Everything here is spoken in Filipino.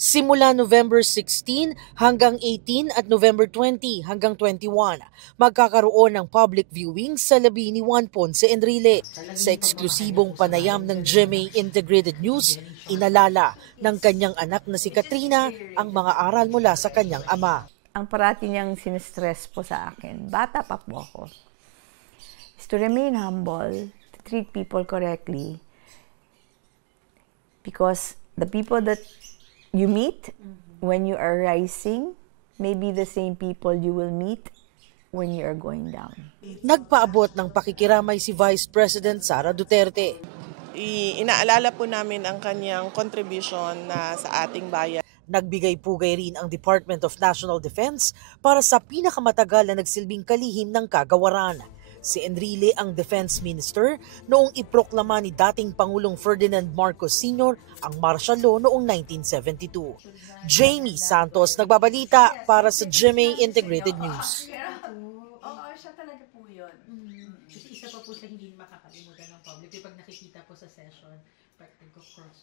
Simula November 16 hanggang 18 at November 20 hanggang 21, magkakaroon ng public viewing sa labi ni Juan Ponce Enrile. Sa eksklusibong panayam ng GMA Integrated News, inalala ng kanyang anak na si Katrina ang mga aral mula sa kanyang ama. Ang parati niyang sinistress po sa akin, bata pa po ako, is to remain humble, to treat people correctly, because the people that you meet when you are rising may be the same people you will meet when you are going down. Nagpaabot ng pakikiramay si Vice President Sara Duterte. Inaalala po namin ang kanyang contribution na sa ating bayan. Nagbigay-pugay rin ang Department of National Defense para sa pinakamatagal na nagsilbing kalihim ng kagawaran. Si Enrile ang Defense Minister noong iproklama ni dating Pangulong Ferdinand Marcos Sr. ang martial law noong 1972. Jamie Santos nagbabalita para sa GMA Integrated News. Oo, siya talaga po yun. Kasi isa pa po sa hindi makakalimutan ng public pag nakikita po sa session, practical course.